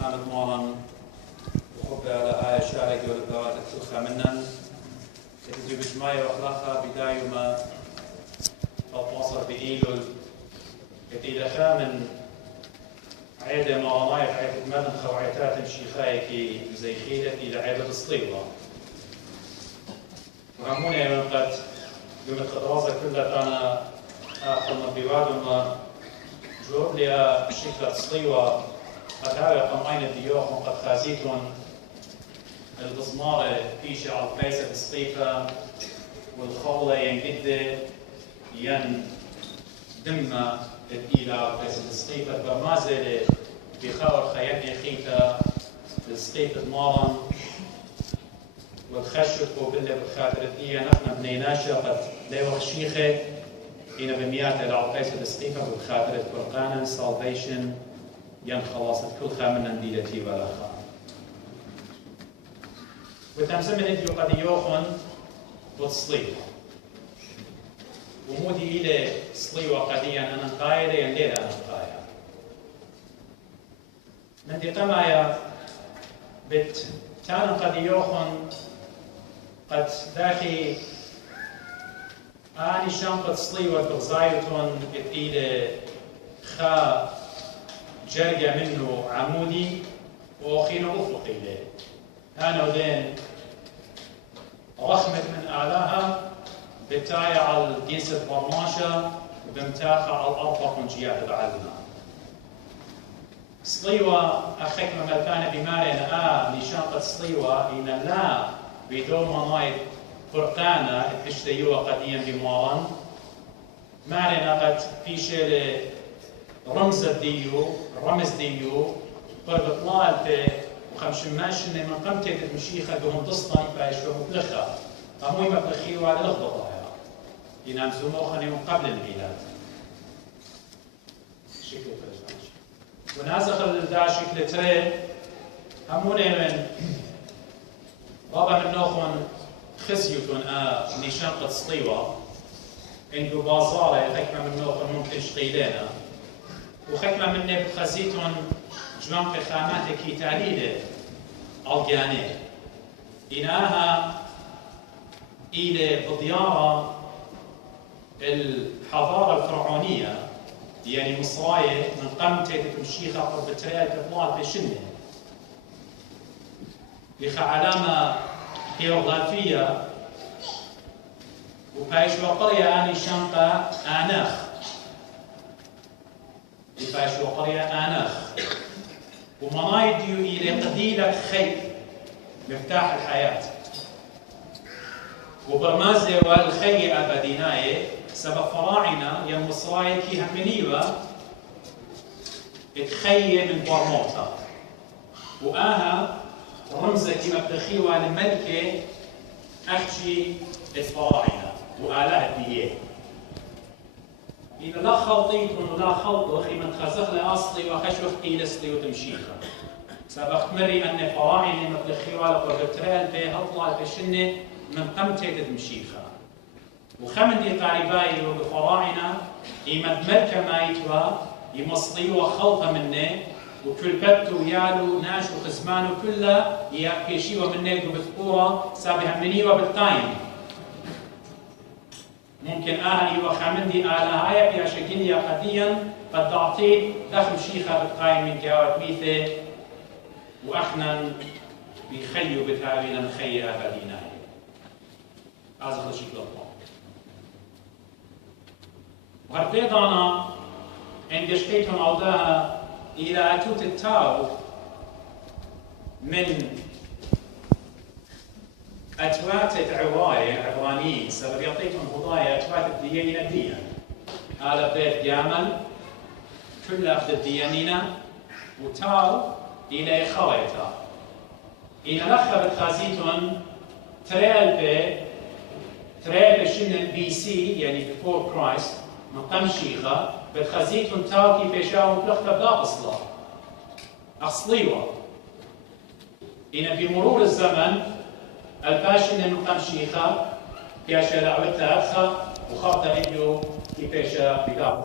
كانت مورا وخبة على آية شارك والدوات التلخة منن تجي بجماية وأخلاقها بداية ما تواصل بإيلول إذا خامن عيدة مراناي في عيدة مدن خوعيتات مشيخايكي زي خيلة إلى عيدة الصطيوة وهموني من قد قمت خطوازة كلها أنا آخر من بيوادهم جواب لي شكلة صطيوة قد هاوي قمعين الديوخ وقد خازيتهم البزمارة فيشة على البيسة الصطيفة والخولة ينقد ين دمة الإيلة على البيسة الصطيفة برمازة بخاور خياني خيطة الصطيفة مارا والخشب وبالله بالخاطر الدية نحن بنيناشة قد ليوخ شيخة هنا بميات على البيسة الصطيفة بالخاطر القرآن salvation ين خلاص كل خامنا نديلتي ولا خام وتمسمن انتيو قد يوخن وتصليح ومودي إلى صليوة قديا أنا قايدة ينليل أنا قايدة من دي قمايا بت تانا قد يوخن قد داخي آني شام قد صليوة بغزايتون إلى خا جارية منه عمودي وأخينا أفقي له أنا ودين رخمت من أعلاها بتاية على القيس الطرماشة وبمتاخة على الأرض قنجيات بعلنا صليوة أخيك مملكانة بمارين نشاقة صليوة إن لا بدون منايد قرقانة اتشتيوه قديا بمارن مارين قد في شيء رمز ديو قرب طلال في وخمش ماشن من قمتة المشيخة بهم ضسطا فايشوا مبلخة أموي مبلخي وعلى الأخضر ينام زموخني من قبل الميلاد شكل فرزانش ونازخ الدا شكل تري هموني من رابع من نوخن خزيوتون نيشان قد سطيوة إنجو بازارة خكمة من نوخن ممكن شقيلينا وخكمة من نب خزيتون جوان في خامات كيتاليدة الجاني إناها إلى بضيارة الحضارة الفرعونية يعني مصراية من قمتة تمشيخة قرب تريال كطلال في شنة لخ علامة هيروغليفية وبايش وقرية آني شنطة آناخ وبايش وقرية آناخ ومنايديو إلى قديلة خيط مفتاح الحياة وبرمازة والخي أبديناي سبب فراعنة يا مصراي كي همنيوة تخي من برموتا وآها رمزة كي مبتخيوة لملكة أخشي الفراعنة وآلات ديه إذا لا خلطيت ولا خلط أخي من خزخ لأصلي وخشوخ إيلسلي وتمشيخة سبق مري أن فراعنة مبتخيوة لقربترال بي هطلع بشنة من قمتة تمشيخة وخمن دي قارباي وبفراعنة إيمد ملكة مايتوا يمصلي وخلطة منه وكل بتو يالو ناش وخزمانو كله يأكيشي ومنه وبثقورة سابها مني وبالتايم ممكن وخمن دي هاي يا شكلية قديا قد تعطيت دخل شيخة بالقايم من كاوات ميثة وأخنا بيخيو بتاوينا نخي أبدينا هذا شكل الله وهالبيضانة عند شقيتهم عوداها إلى أتوت التاو من أتوات عواية عبرانيين سبب يعطيكم بضايا أتوات الديانين الدين هذا بيت جامل كل أخذ الديانين وتاو إلى خويتا إلى لخبت خازيتهم تريال شنن بي سي يعني before Christ من قم شيخة بتخزيتهم تاو كي بيشاو بلخبة بلا أصلا أصليوة إن بمرور الزمن الباشن من قم شيخة بيشا لعوتها أبخى وخاطة إنيو كي بيشا بلا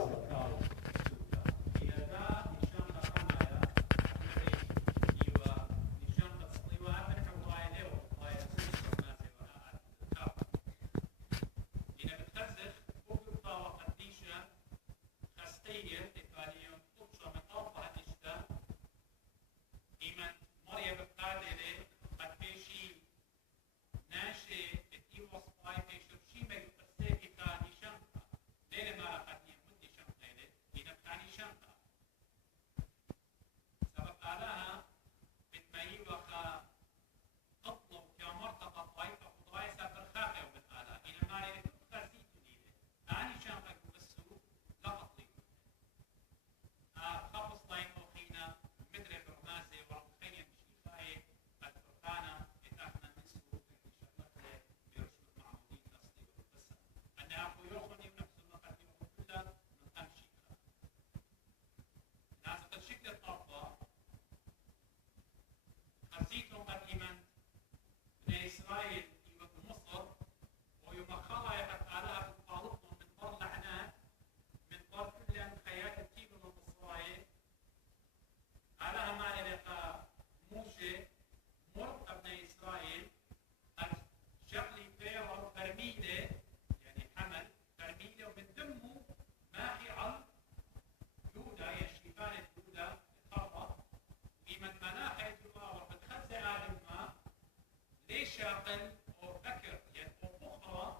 عقل أو فكر أو أخرى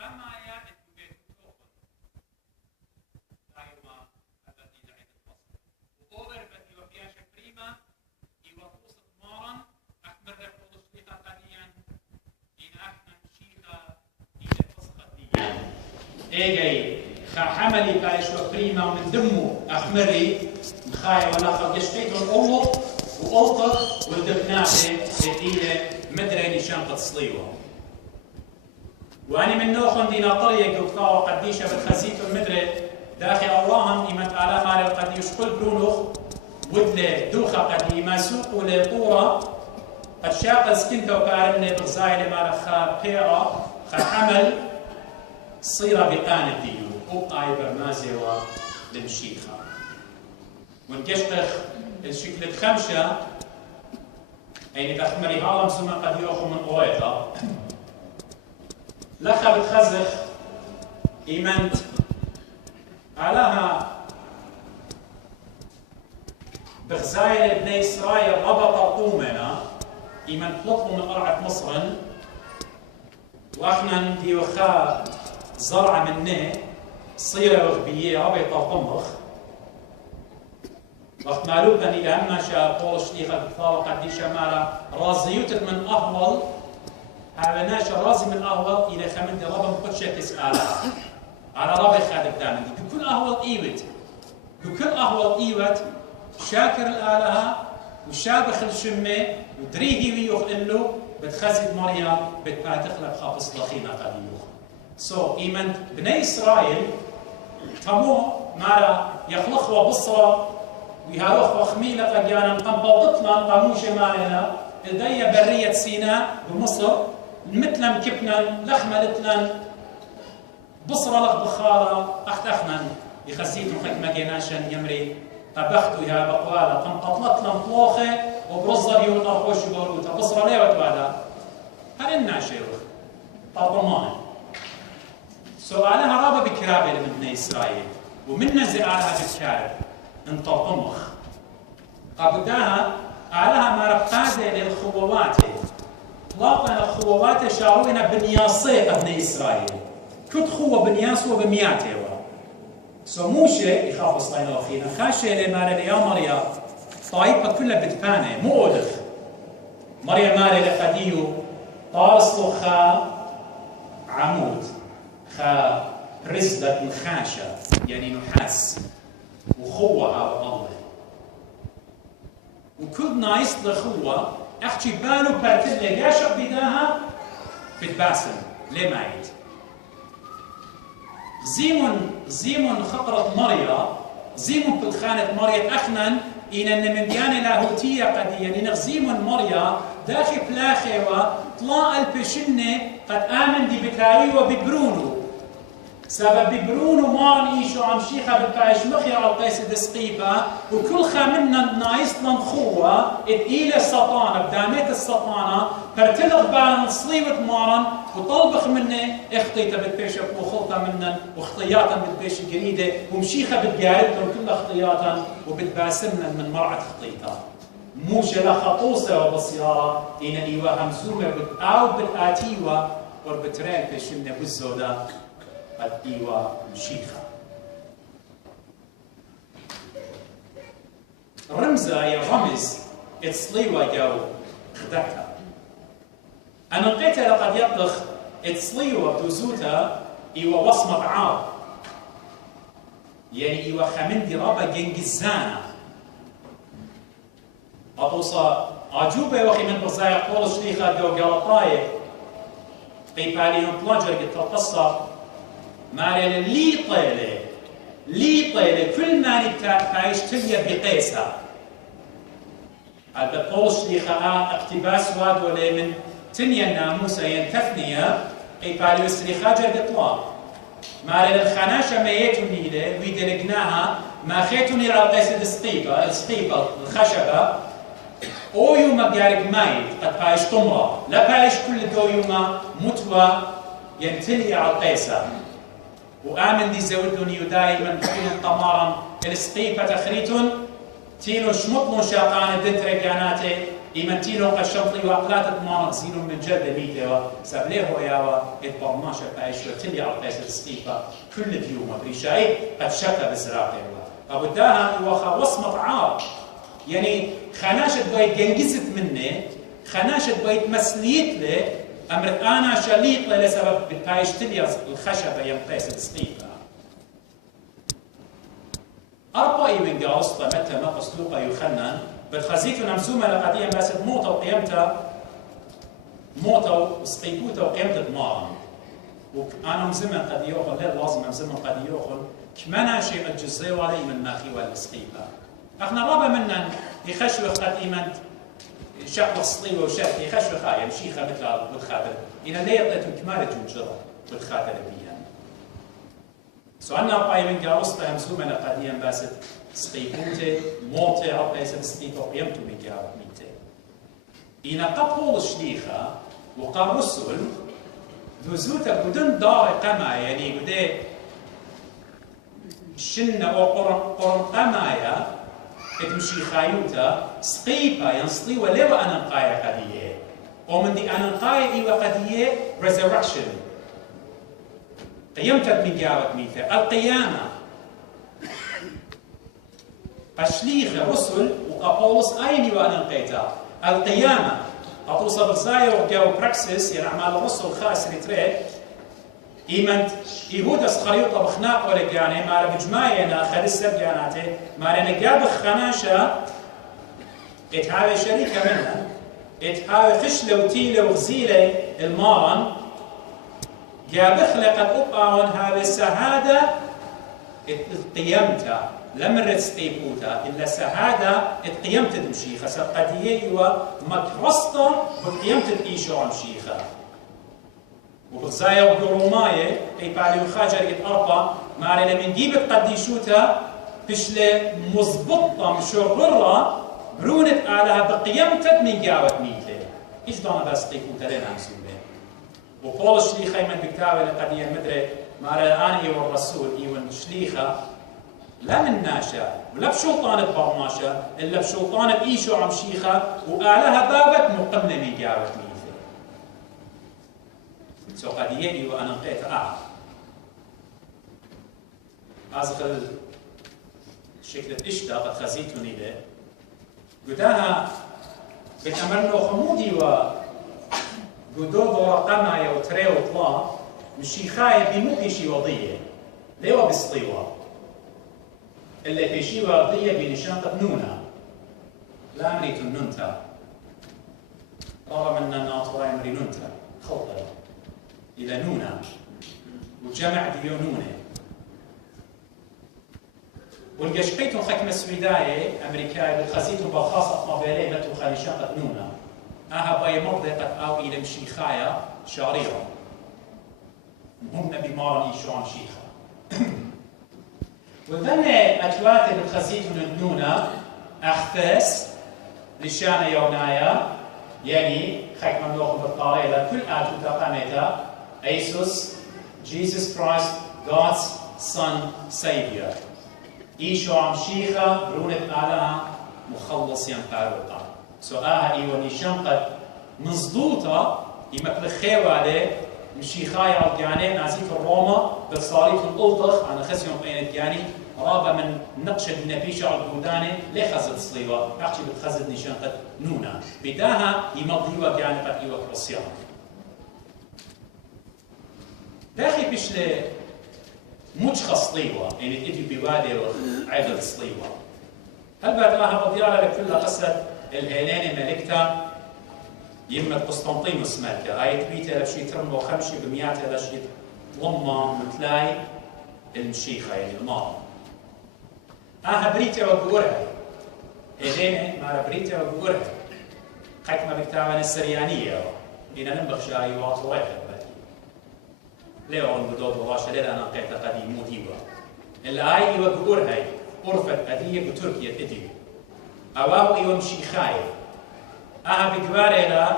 أما يأتي بيتوخن دائما التي دعيت الفصل وقربت يوفياش بريما يوفوس مارا أحمر رفض شليقا قديا إن أحنا شيخا إن فسخت ديا إيجي حملي كايشو بريما ومن دمه أحمري مخاي ولا خلق يشتيتو الأول وألطف والدفناتي إلى مدري نشان قد صليوه وأني من نوخن دينا طريق وكفاوة قديشة بتخزيتو المدري داخل اللهم إيمت على مال القديش كل برونوخ ودلي دوخة قديمة سوق لطورة قد شاق سكنتو كارمني بغزايل مارخا بيرا خا حمل صيرة بقان الديو وبقاي برمازي للمشيخة ونكشتخ الشكل خمسة يعني تخمري هالم سما قد يأخذ من قويتها لخا بتخزخ إيمانت علىها بغزايل بني إسرائيل ربط قومنا إيمان طلبوا من قرعة مصر وإحنا ديوخا زرع منه صيرة وغبية ربط طمخ وقت معلوم أني أهم شيء بولش ليخا بطالة قديشة مالا رازيوتت من أهول هذا ناشا رازي من أهول إلى خمن دي ربا مقدشة تسألها على ربا خادم دامن بكل أهول إيوت بكل أهول إيوت شاكر الآلهة وشابخ الشمة ودريهي ويوخ إلو بتخزد مريم بتباتخلق خافص لخينا قديوخ إيمان بني إسرائيل تمو مالا يخلقوا بصرة ويهاروخ وخميلة فجانا قنبضتنا قاموشة مالنا الدية برية سيناء بمصر مثلم كبنا لخملتنا بصرة لخ بخارة أختخنا يخزيتهم حكمة جيناشن يمري طبختوا يا بقوالة قنقطلتنا مطلوخة وبرزة بيون أرخوش بوروتا بصرة ليه وتوالا هلنا شيروخ طابمان سؤالها رابا بكرابة لبني إسرائيل ومن نزل عليها بالكارب انت طمخ قبداها علىها ما رقادة للخبوات طلاقنا الخبوات شارونا بنياصي ابن إسرائيل كنت خوة بنياس وبمياته سموشة يخاف صلينا وفينا خاشة لمارا يا مريا طايبة كلها بتبانة مو أودخ مريا مارا لقديو طارصلو خا عمود خا رزلة نخاشة يعني نحاس وخوة على الله وكل نايس لخوة احكي بالو بارتلة قاشق بداها بتباسم ليه مايت زيمون خطرة مريا زيمون بالخانة مريا أخنن إن من ديانة لاهوتية قد يعني نغزيمون مريا داخل بلاخيوة طلاء البشنة قد آمن دي بتاوي وببرونو سبب ببرونو مارن إيشو عم شيخة بتاعش مخي على القيس دسقيبة وكل خامنا نايسنا خوة إلى السطانة بدامات السطانة برتلغ بان صليبة مارن وطلبخ منه اخطيته بتبيش وخلطة منن واختياتا بتبيش جريدة ومشيخة بتجاربتهم كلها اختياتا وبتباسمنا من مرعة خطيتها موشة لخطوصة وبصيارة إن إيوة همزومة أو بالآتيوة وربترين بيشمنا بالزودة قد إيوة مشيخة رمزة يا رمز اتصليوة جو خدكها أنا لقيتها لقد يطلق اتصليوة بدوزوتا إيوة وصمة عار يعني إيوة خمندي ربا جنجزانة أبوصا عجوبة وخي من بصايا قول شليخة جو جلطاية قيباليهم بلاجر قلت القصة مالي لي طيلة كل ما نتاعش تليا بقيسها هذا قول شليخة اقتباس وادو من تنيا الناموسة ينتفنيا قيبالي وسليخة جر قطلا مالي الخناشة ميتو نيلة ويدلقناها ما خيتوني على قيس السقيبة الخشبة او يوم قارق مايت قد بايش طمرة لا بايش كل دو يوم متوى ينتلي على القيسة وآمن دي زودوني دائما بكل طمارا السقيبة تخريتون تيلو شمطلو شاقان الدنتري كاناتي إيمانتينو قشمطي وأقلات ما زينو من جد ميتوا سبليه وياوا إتبرناشا بعيشوا تلي على قيس السقيفة كل اليوم بريشاي قد شكا بزراقه أبو داها وخا وصمة عار يعني خناشة بيت جنجزت مني خناشة بيت مسليت لي أمرت أنا شليط لي لسبب بتايش تلي الخشبة يم قيس السقيفة أربعي من قاوسطة متى ما قصلوقة يخنن بتخزيتو نمسومة لقديم بس موتا وقيمتها موتا وسقيقوتا وقيمتها دمارا وأنا مزمن قد يوخل لا لازم مزمن قد يوخل كمانا شيء الجزء علي من ماخي والسقيقة احنا رابا منا يخشوا قديما شق الصليبة وشق يخشوا خايا مشيخة مثل بالخاتل إن لا يقدرون كمال جنجرة بالخاتل بيان سؤالنا أربعي من قاوسطة همسومة لقديم بس سقيقوته موته أو قيس السقيقة وقيمته من قاوة ميته إن قبول الشليخة وقال رسل ذوزوتا بدون دار قمايا يعني بدي شنة أو قرن قمايا تمشي خايوتا سقيبة ينصلي ولو أنا نقايا قدية ومن دي أنا نقايا إيوة قدية resurrection قيمتك من قاوة ميته القيامة أشليخ رسل وقابولس أيني وأنا نقيتا القيامة أتوصل بزايا وقاو براكسس يعني أعمال الرسل خاص ريتريت إيمانت يهودا سخريوطة بخناق ولا يعني ما رب جماعنا خد السبياناته ما رنا جاب خناشة اتهاوي شريكة منها اتهاوي خشلة وتيلة وغزيلة المارن جاب خلق الأبقى هذه السهادة قيمتها لم رد ستيبوتا إلا سهادة اتقيمت المشيخة سقدية ومكرسطة بقيمت الإيشو مشيخة وبالزايا وبروماية أي بعد يخاجر أربعة معنى لما نجيب قديشوتا بشلة مزبطة مشررة برونت علىها بقيمتك من جاوة ميته إيش دانا بس تيبوتا لنا مسؤولين وقول الشليخة من بكتابة لقدية مدري معنى الآن إيوه الرسول إيوه الشليخة لا من ناشا ولا بشوطان ببرماشا إلا بشوطان بإيشو عم شيخة وأعلاها بابك مقمنة من جاوة ميته سو قد يجي وأنا نقيت أزغل شكل إشتا قد خزيتني به قداها بتأمرنا خمودي وقدو ورقما يوتري وطلا مشيخاية بموكيشي وضية ليوا بسطيوة اللي بيشي وضية بنشاطة نونا لا أمريت النونتا رغم أن الناطرة أمري نونتا خلطة إلى نونا وجمع ديونونة والقشقيتون خكمة سويداية أمريكاية بالخزيتون بخاصة مابيلي متو خالشاقة نونا أها باي مرضقة أو إلى مشيخايا شاريرا هم بمارني شوان شيخا وذن أتواتي بالخزيتون النونا أخفاس لشانا يونايا يعني خكمة نوخ بالطاريلة كل آتو تقامتا Jesus, Jesus Christ, God's Son, Savior. إيشو عم شيخة برونت على مخلص ينقاروطا. سؤالها إيوه نيشان قد مزدوطة يمكل خيوالي مشيخاي عالجاني نازيك الروما بالصاريف الألطخ أنا خسيهم بين الجاني رابا من نقش النبيشة البوداني ليه خزد صليوة أحكي بتخزد نيشان قد نونا بداها يمضيوة جاني قد إيوه كروسيان داخل بشلي مجخة صليوة يعني تجي بوادي وعدد صليوة هل بعدها بديارة لكلها قصة الهيلين ملكتا يمة قسطنطينوس ملكة هاي تبيتها لشي ترمو خمشي بمياتها لشي لما متلاي المشيخة يعني الماضي بريتا وقورها هيلين مع بريتا وقورها حكمة بكتابة السريانية إن نبخشها يواطوها ليه أقول بدور بواشة ليه أنا قيت قديم مديوة الآي إيوة بقول هاي أرفت أدية بتركيا إديو أواو إيوة مشيخاي بقباري لا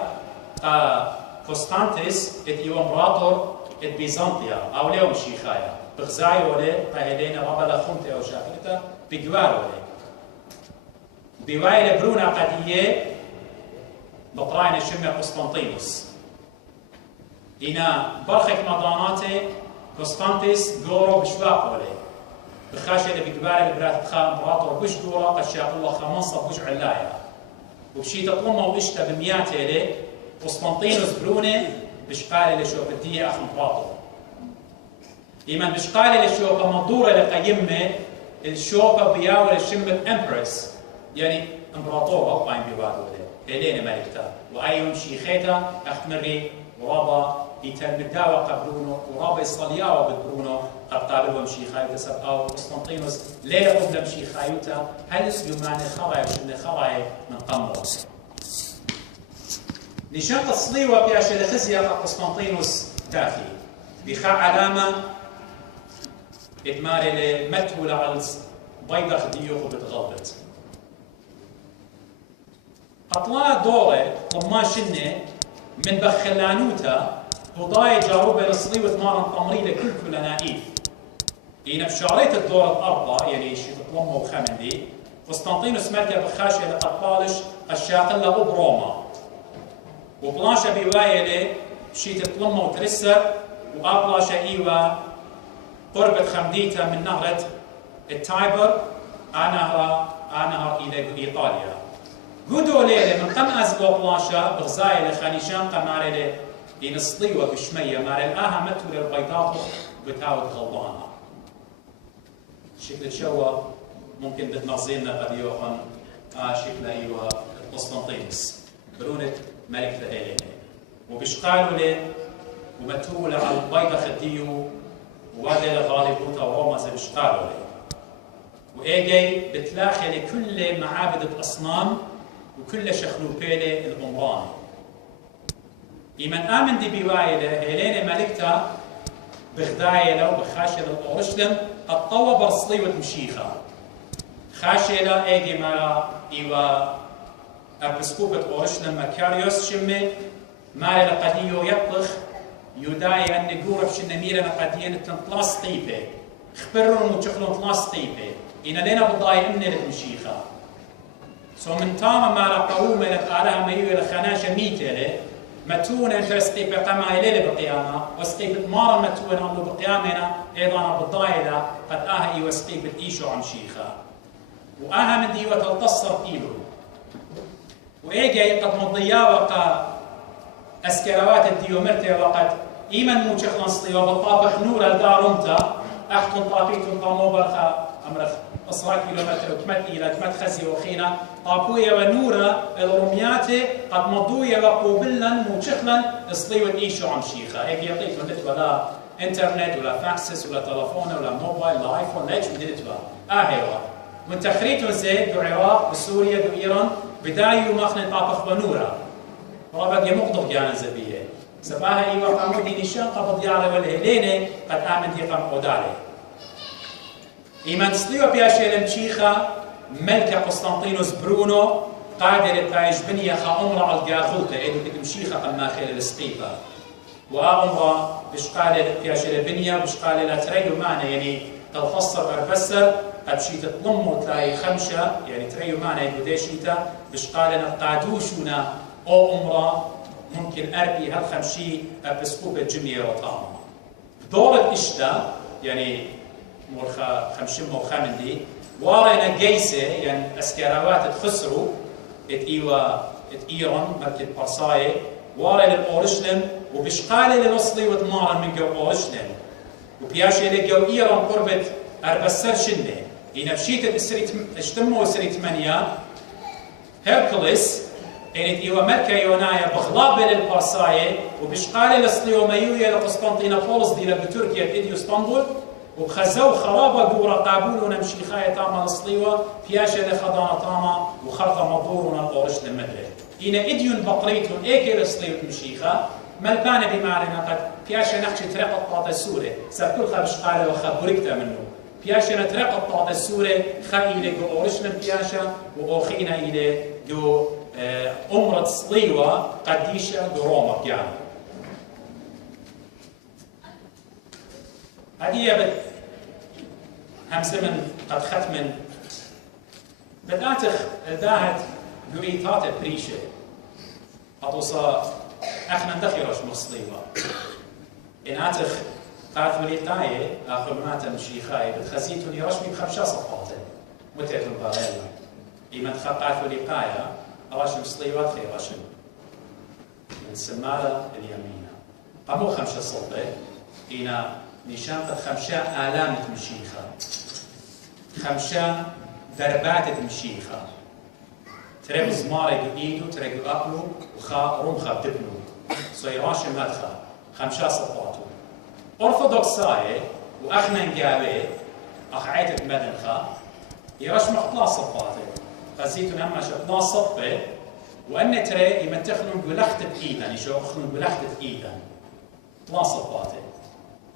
قسطنطس إيوة إمبراطور بيزنطيا أو ليه مشيخاي بغزاي ولي قاهدين ربلا خمتة أو شاكرتا بقبار ولي بواي لبرونا قدية بقراينا شمة قسطنطينوس إنا برخك مضاناتي قسطنطيس جورو بشواقولي بخاشة اللي بكبار البرات تخا امبراطور بش جورا قد شاقوه خمنصة بش علايا وبشي تطلمه وإشتا بمياتي لي قسطنطينوس بروني بشقالي لشو بديه أخ امبراطور إيمان بشقالي لشو بمضورة لقيمة الشوكة بياول الشمة امبرس يعني امبراطور أقايم بيوادو لي هيلين ملكتا وأيهم شيخيتا أختمري ورابا يتلمداوا قبرونو ورابا يصلياوا بالبرونو قد قابلوا مشيخايوتا سبقاو قسطنطينوس ليلة قبل مشيخايوتا هل اسمه معنى خراي وشن خراي من قموس نشان تصليوا بياشا لخزيا قسطنطينوس تافي بخا علامة إدماري لمتو لعلز بيضة خديوخ بتغلبت أطلع دورة طما شنة من بخلانوتا وضاي جاروبة لصليوة مارن طمريدة كل نائف إينا بشعرية الدورة الأرضى يعني شي تطلمه وخمندي قسطنطينوس ملكة بخاشة لقطالش الشاقلة بروما وبلاشة بيوايلة شي تطلمه وترسر وأبلاشة إيوا قربت خمديتا من نهرة التايبر نهر إلى إيطاليا قدو ليلة من قم أزبو بلاشة بغزايلة خانيشان قمارلة ينصليوا بشمية مال الآها متو للبيضات بتاود غلطانة شكل شوا ممكن بتنظيمنا قد يوخن شكل أيوة قسطنطينوس برونة ملك الهيليني وبشقالوا لي ومتو على البيضة خديو وهذا لغالبوتا وروما زي بشقالوا لي وإيجي بتلاخي لكل معابد الأصنام وكل شخلوبيلة الأمراني إيمان آمن دي بيوايلة هيليني ملكتا بغدايلة وبخاشلة الأورشلم الطوى برصليوة مشيخة خاشلة إيجي مارا إيوا أبسكوبة أورشلم مكاريوس شمي مارا لقديو يطلخ يداي أن نقور بشن ميرا نقديين تنطلاس طيبة خبرون وتشخلون طلاس طيبة إنا لنا بضاي أمني للمشيخة سو من تاما مارا قومة لقالها ميوي لخناشة ميتة متون انت سقيب قما الى بقيامه وسقيب مارا متون عنده بقيامنا ايضا بالضايله قد اهي وسقيب ايشو عم شيخه واها من دي وتلتصر ايلو وايجي قد مضيا وقا اسكروات الديو مرتي وقد ايمن مو شخلصتي وبالطابخ نور الدارمتا احتن طابيتن طامو برخا امرخ 10 كيلومتر وتمت الى تمت خزي وخينا طابويا ونورا الرومياتي قد مضويا وقوبلا موشخلا صليوا ايشو عم شيخه هيك يعطيك مدت ولا انترنت ولا فاكسس ولا تلفون ولا موبايل ولا ايفون ليش بديت هيوا من تخريتون زيد دو العراق بسوريا دو ايران بدايو ماخن طابخ ونورا رابط يمقدر ديانا زبيه سباها ايوا قاموا دي نشان قبض يعلى والهليني قد امن دي قام قدالي إيمان تصليوا بياشي لمشيخة ملكة قسطنطينوس برونو قادر تايج بنية خا على الجاغوتة إيدو كتمشيخة قلنا خيل السقيفة وأمرا بشقالة بياشي لبنية بشقالة لا تريو معنا يعني تلفصر أربسر أبشي تطلمو تلاقي خمشة يعني تريو معنا يدو ديشيتا بشقالة نقادوشونا أو أمرا ممكن أربي هالخمشي أبسكوبة جمية وطامة دورة إشتا يعني مرخا خمشمه وخامندي وارينا جيسة يعني اسكراوات تخسروا ات ايران مركز برصاية وارينا الاورشلم وبشقالة للوصلي وتمارا من جو اورشلم وبياشي لجو ايران قربت اربسر شنة إنا بشيت اشتموا سري 8 هيركوليس كانت ايوا مركا يونايا بغلابة للبرصاية وبشقالة لصليو ميويا لقسطنطينوبولس دي بتركيا بإيديو اسطنبول وخزو خرابة قورا قابولونا مشيخاية تاما الصليوة بياشة لخضانة تاما وخرطة مضورونا القورش للمدري إنا إديون بقريتون إيكي الصليوة مشيخة ملبانة بمعرنا قد بياشة نحكي ترق الطاطة السورة سابكل خابش قالة وخابوريكتا منه بياشة نترق الطاطة السورة خا إلي جو أورشلم بياشة وأوخينا إلي جو أمرة صليوة قديشة جو روما بيانا هذه همسة من قد ختم بدأت ذاهت قريتات بريشة أطوصا أخنا ندخيرش مصليوة إن أتخ قاث وليقاية آخر ماتم شيخاي بتخزيتون يرشمي بخمشة صفاته متعتون باريلا إيمان قاث وليقاية أراش مصليوة خيراشن من سمالة اليمينة قاموا خمسة صلبة إنا نشان قد خمسة آلام مشيخة خمسة دربات مشيخة تريب زماري بإيدو تريب أقلو وخا رمخة بدبنو صيراش مدخة خمسة صفاتو أرثوذكساية وأخنا نقابي أخ عيتك مدنخة يرش مقطنا صفاته قزيتو نمش اقنا صفة وأن ترى يمتخنون بلخت بإيدا يشو أخنون بلخت بإيدا طلا صفاته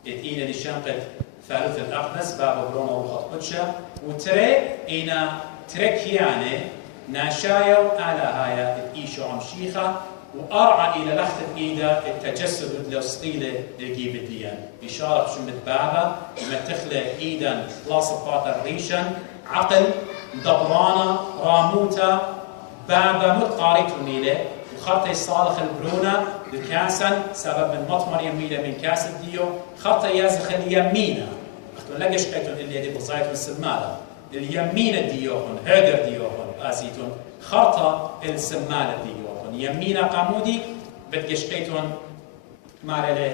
إيدا نشان قد ثالث الأقدس باب برونا وخط قدشة وترى إينا تركيانه ناشايو على هاي إيشو عمشيخة وأرعى إلى لخت بإيدا التجسد للصقيلة الجيب الديان إشارة شمت بابا يمتخله إيدا طلا صفات الريشن عقل دبرانة راموتا بابا متقاريتو نيلة وخرطي صالخ البرونة الكاسن سبب من مطمر يمينة من كاس الديو خرطي يازخ اليمينة اختو لقش قيتون اللي دي بصايتون السمالة اليمينة ديوهن هدر ديوهن آسيتون خرطة السمالة ديوهن يمينة قامودي بتقش قيتون مارلي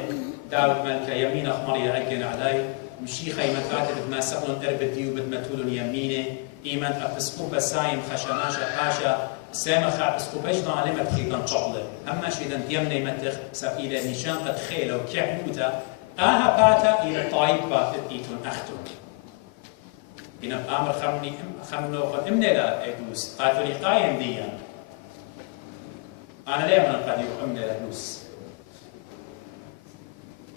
داود ملكة يمينة خمرية أيكين علي مشيخة يمتاتي بدما سألون إرب الديو بدما تولون يمينة إيمان أبسكوبة سايم خشماشة قاشة سامخة أبسكوبة جدا علمت خيطان شغلة أما شيدان ديمني متخ ساب إلى نشان قد خيلة وكيحنوتا آها باتا إلى طايب بات إيتون أختون إنا بأمر خمنو قد إمنا لا إدوس قاتلي قايم ديا أنا ليه من قد يقمنا لدوس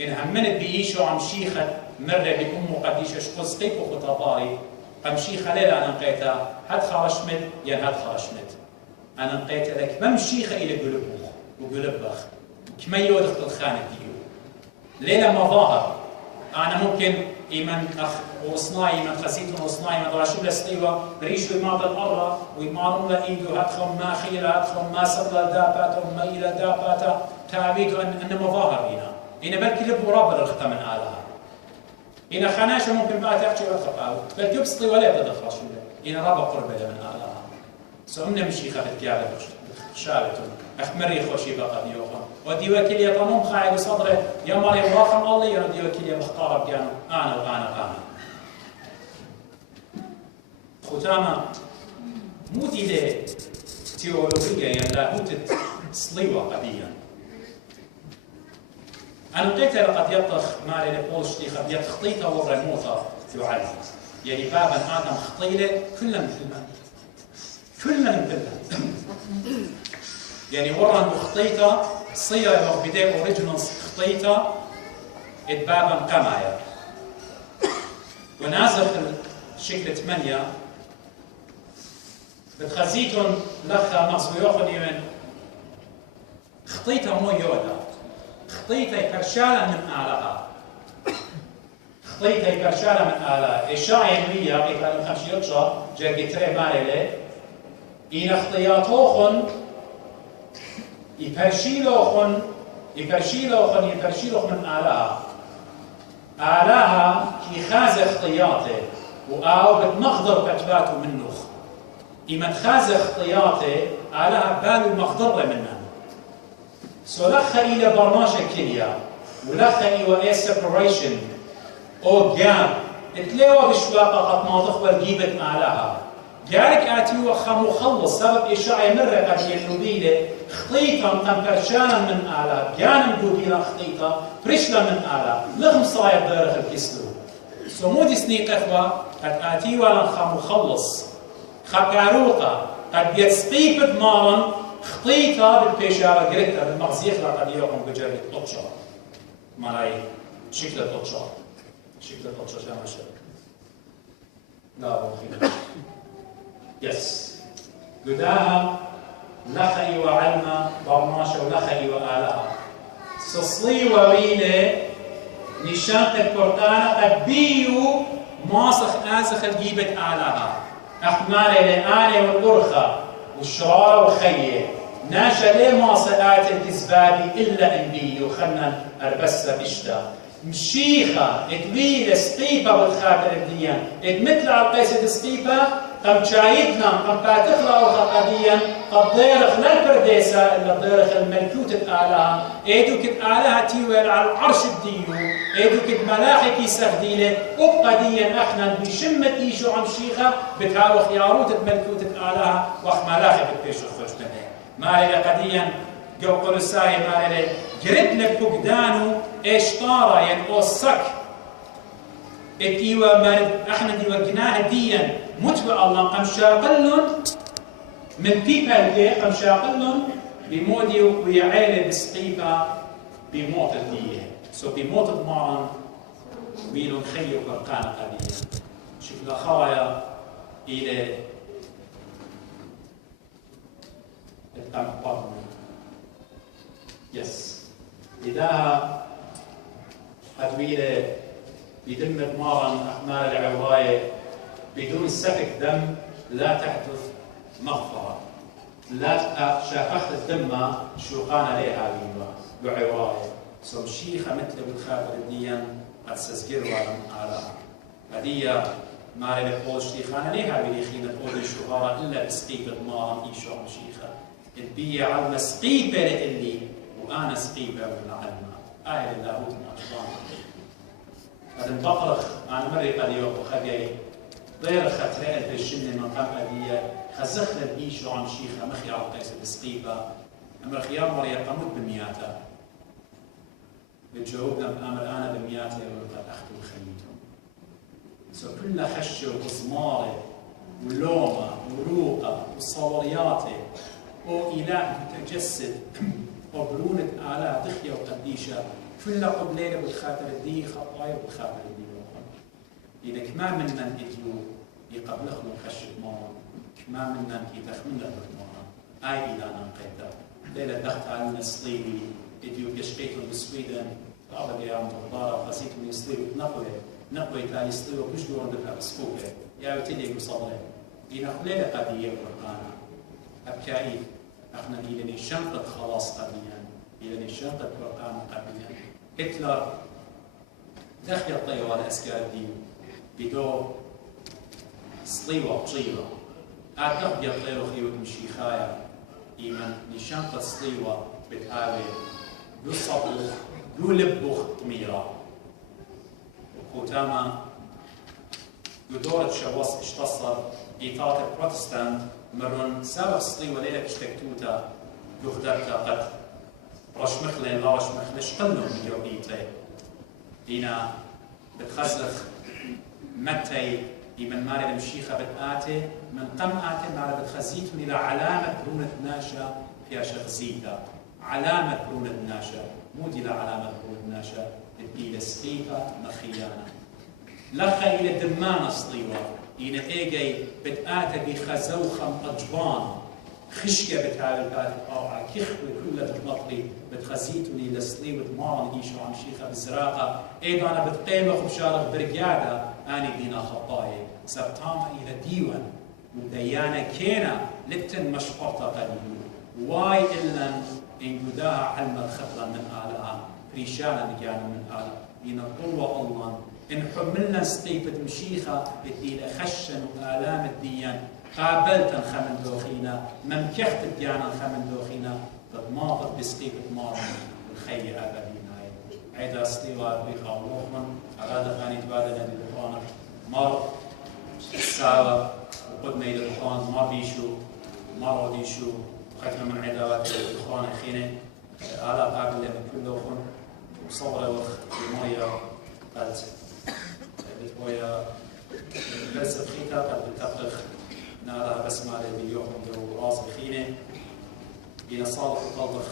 إن همنت بإيشو عم شيخة مرة بأمو قديشة شخص قيبو خطاباري قم شيخة ليلة أنا نقيتها هاد خرشمت ين هاد خرشمت أنا نقيتها لك ما مشيخة إلى قلبوخ وقلبخ كما يودخ الخانة ديو ليلة مظاهر أنا ممكن إيمان أخ وصناعي من خسيتون وصناعي من راشد لسطيوة بريشو ماضى الأرى ويمارون لإيدو هدخم ما خيلة هدخم ما صدى داباتا وما إلى داباتا تعبيدو أن مظاهر هنا بلكي لبو رابر الختم من آلها إن خناشة ممكن بقى تحكي وتقاو بل تبسطي ولا تدخل شو إن رابع قربة من آلها سأمنا مشي خافت قاعدة شابتون أخمري خوشي بقى ديوخا ودي وكيل يطمم خايل صدره يا مريم واخم الله يا ودي وكيل مختار بيانو أنا وأنا ختامة مو دي تيولوجية يعني لاهوت صليوة قديا أنا قلت لقد يطخ مالي لبولشتي قد يتخطيطه والرموطة يعلم يعني بابا آدم خطيلة كلنا مثلنا يعني ورا خطيطة صيغة بداية أوريجينال خطيطة بابا قمايا ونازل شكل 8 بتخزيتون لخا مغزو ياخذ من خطيطة مو يولا خطيطة يكرشالة من آلها خطيطة يكرشالة من آلها إشاعي مية قيقال خمشي يطشا جاكي تري مالي إن اختياطوخن يبرشيلوخن من آلها آلها كي خاز اختياطي وآو بتمخضر بتباتو منوخ إما خاز اختياطي آلها بالو مخضر منها سولخ إلى برماشة كليا ولخ إلى separation أو جام تلاقوا بشواقة قد ما تخبر جيبت آلها جارك آتيو خمو خلص سبب إشاعة مرة قد ينبيله خطيطة قم برشانا من آلها جانم قوبيلا خطيطة برشلا من آلها لهم صايب دارخ الكسلو سمودي سنيق إخوة قد آتيو لن خمو خلص خكاروقة قد يتسقيبت نارا خطيطة بالبيشارة قريتها بالمغزيخ لقد يوم بجرد طبشة مالاي شكل طبشة شامشة لا والله يس قداها لخي وعلمة برماشة ولخي وآلها سصلي وويلة نشانت الكورتانة قد بيو ماسخ آسخ الجيبة آلها أحمالي لآلي والأرخة والشرارة والخية ناشا ليه ما سآت الإزبالي إلا إنبي وخلنا أربسها بشتا مشيخة اتويل سقيبة بالخاطر الديان اتمثل على قيسة سقيبة قم شايدنا قم باتخلا وخقديا قد ضيرخ للبرديسة إلا ضيرخ الملكوت الآلهة ايدو كت آلهة تيويل على العرش الديو ايدو كت ملاحكي سخديلة وبقديا احنا بشمة ايشو عم شيخة بتهاوخ ياروت الملكوت الآلهة وخ ملاحك بيشو خجتنا مالي قديا جو قلساي مالي جرد لبقدانو اشطارا ين اوسك اتيوا مارد احنا ديوا جناها ديا متوى الله قم شاقلن من بيبال دي قم شاقلن بمودي ويعيلي بسقيبة بموت الدية بموت المعن ويلو خيو قرقان قديا شكل خوايا الى القمقام يس إذا أدويلة بدم مارا أحمال العواية بدون سفك دم لا تحدث مغفرة لا شافخت الدم شوقان عليها بعواية سو شيخة مثل بالخاطر الديان قد سسجر على هذه ما لقول شيخان عليها بليخين قول الشهارة إلا بسقيبة مارا إيشو شيخة البيع على مسقيبة لإلي وأنا سقيبة من العلماء آية اللاهوت من أطبان هذا البقرخ أنا مري قليوك وخبيعي غير خطرين بالشمن من قمة دي خزخنا الإيشو عن شيخة مخي على قيسة بسقيبة أما الخيام وريا قمود بمياتا بتجاوبنا بأمر أنا بمياتا وقد أخذوا خليتهم سو كل خشة وزمارة ولومة وروقة وصورياتي وإله متجسد وبرونة آلاء دخية وقديشة كل قبلين بالخاطر الدي خطايا بالخاطر الدي إذا كما منا إديو يقبلخنا خشة مارا كما منا يدخلنا بالمارا آي إذا ننقيدا ليلة دخت علينا صليبي إديو قشقيتو بالسويدن بعض الأيام مقدارة قصيتو من صليبي نقوي تالي صليبي وكش دور دفع بسكوكة يا وتلي بصلي إذا خليلة قدية وقرقانا أبكائي احنا إلى شنطة خلاص قبليا إلى شنطة قرآن قبليا هتلر دخل الطيوان الأسكار دي بدو صليوة بطيوة أعتقد بيطيرو خيوت مشيخايا إيمن لشنطة صليوة بتقاوي دو صبوخ دو لبوخ تميرا وكوتاما دو دورة شواص اشتصر إيطاط البروتستانت مرون سبب صليوة ليلة اشتكتوتا يخدرتا قد رش مخلين لا رش مخلش قلنو مليو إيتي دينا بتخزخ متى من ماري المشيخة بتآتي من قم آتي ماري بتخزيتون إلى علامة برونة ناشا فيها شخزيتا علامة برونة ناشا مو دي علامة برونة ناشا إلى سقيفة مخيانة لخا إلى دمانة صليوة إلى إيجي بتآتي بخزوخة أجبان خشية بتعال البات أوعى كخوة كلها بتمطلي بتخزيتوني لصليوة مارن إيشو عم شيخة بالزراقة إيضا أنا بتقيمخ بشارخ برقيادة أنا دينا خطاي سبتاما إلى ديوان وديانا كينا لتن مشقرطة قديم واي إلا إن قداها علم الخطرة من آلها ريشانا نجانا من آلها إن القوة الله إن حملنا سقيفة مشيخة إلى خشن وآلام الديان قابلت خمن دوخينا ممكحت الديانا خمن دوخينا تضماطت بسقيفة مارن الخي أبدينا عيدا سليوة بيخا ولوخمن أغادا خاني تبادنا للقرآن مر الساوة وقدنا إلى القرآن ما بيشو ما روديشو ختم من عداوات القرآن خيني آلا قابل من كل لوخن وصورة وخ بمويا قد بتويا لسه خيتا قد بتقخ نارها بس مالي باليوم دو راس خيني بين صالح وطلخ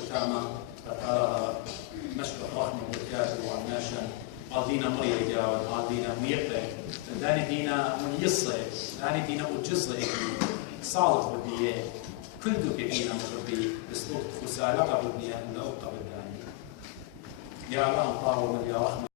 وتاما تقارها مشبه رحمة وكاتب وعناشا عالدينا مريا جاوة عالدينا ميقة داني دينا من يصي داني دينا وجزء صالح بديه كل دو كدينا مغربي بسلوك خسالة قبل دينا إلا أبقى بالداني يا الله أنطاوة من يا رحمة